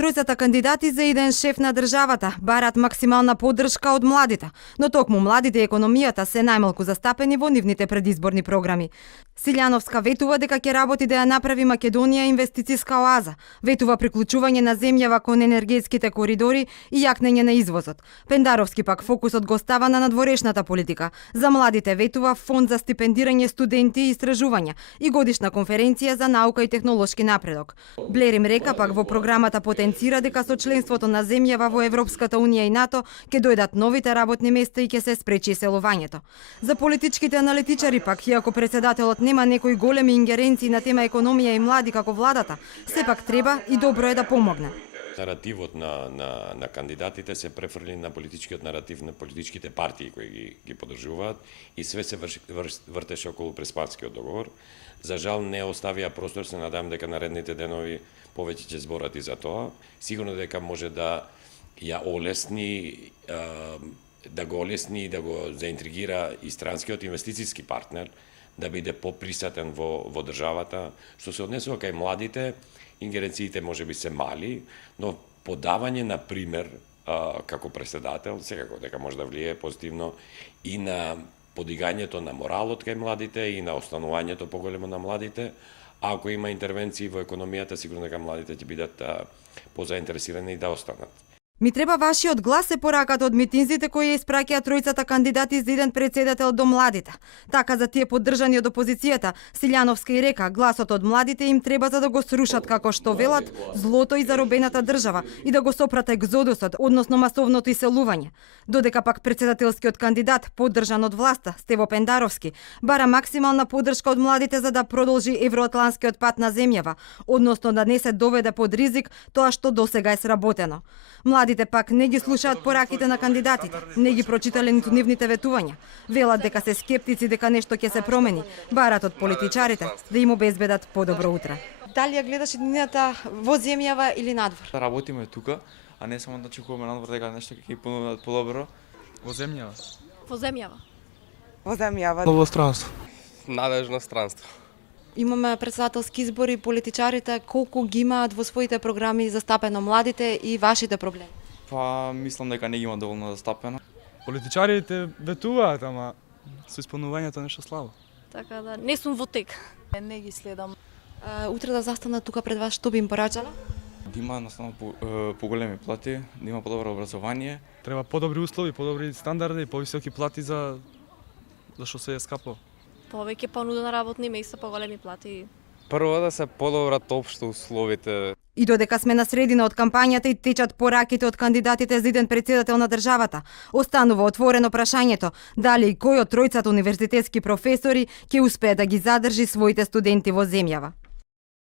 Тројцата кандидати за идеен шеф на државата барат максимална поддршка од младите, но токму младите и економијата се најмалку застапени во нивните предизборни програми. Силјановска ветува дека ќе работи да ја направи Македонија инвестициска оаза, ветува приклучување на земјава кон енергетските коридори и јакнење на извозот. Пендаровски пак фокусот го става на надворешната политика. За младите ветува фонд за стипендирање студенти и истражувања и годишна конференција за наука и технолошки напредок. Блер им река пак во програмата потенцира дека со членството на земјава во Европската унија и НАТО ќе дојдат новите работни места и ќе се спречи селувањето. За политичките аналитичари пак, иако председателот нема некои големи ингеренции на тема економија и млади како владата, сепак треба и добро е да помогне. Наративот на кандидатите се префрли на политичкиот наратив на политичките партии кои ги поддржуваат и све се вртеше околу Преспанскиот договор. За жал не оставија простор, се надам дека наредните денови повеќе ќе зборат и за тоа. Сигурно дека може да ја олесни, да го олесни и да го заинтригира и странскиот инвестициски партнер да биде поприсатен во државата. Што се однесува кај младите, ингеренциите може би се мали, но подавање на пример како председател секако дека може да влијае позитивно и на подигањето на моралот кај младите и на останувањето поголемо на младите. А ако има интервенции во економијата, сигурно дека младите ќе бидат позаинтересирани да останат. Ми треба вашиот глас, е пораката од митинзите кои ја испраќаат тројцата кандидати за иден председател до младите. Така за тие поддржани од опозицијата, Силјановска и река, гласот од младите им треба за да го срушат, како што велат, злото и заробената држава и да го сопрат екзодусот, односно масовното иселување. Додека пак председателскиот кандидат, поддржан од власта, Стево Пендаровски, бара максимална поддршка од младите за да продолжи евроатланскиот пат на земјава, односно да не се доведе под ризик тоа што досега е сработено. Младите пак не ги слушаат пораките на кандидатите, не ги прочитале ниту нивните ветувања. Велат дека се скептици дека нешто ќе се промени, барат од политичарите да им обезбедат подобро утре. Дали ја гледаш иднината во земјава или надвор? Да работиме тука, а не само да чекуваме надвор дека нешто ќе ги понудат подобро. Во земјава. Во земјава. Во земјава. Во странство. Надежно странство. Имаме председателски избори, политичарите колку ги имаат во своите програми застапено младите и вашите проблеми? Па мислам дека не ги има доволно застапено. Политичарите ветуваат, ама со исполнувањето нешто слабо. Така да, не сум во тек. Не ги следам. Утре да застанат тука пред вас, што би им порачала? Да има едноставно поголеми плати, да има подобро образование. Треба подобри услови, подобри стандарди, повисоки плати за што се е скапо. Повеќе понуда на работни места, поголеми плати. Прво да се подобрат општо условите. И додека сме на средина од кампањата и течат пораките од кандидатите за иден председател на државата, останува отворено прашањето дали и кој од тројцата универзитетски професори ќе успее да ги задржи своите студенти во земјава.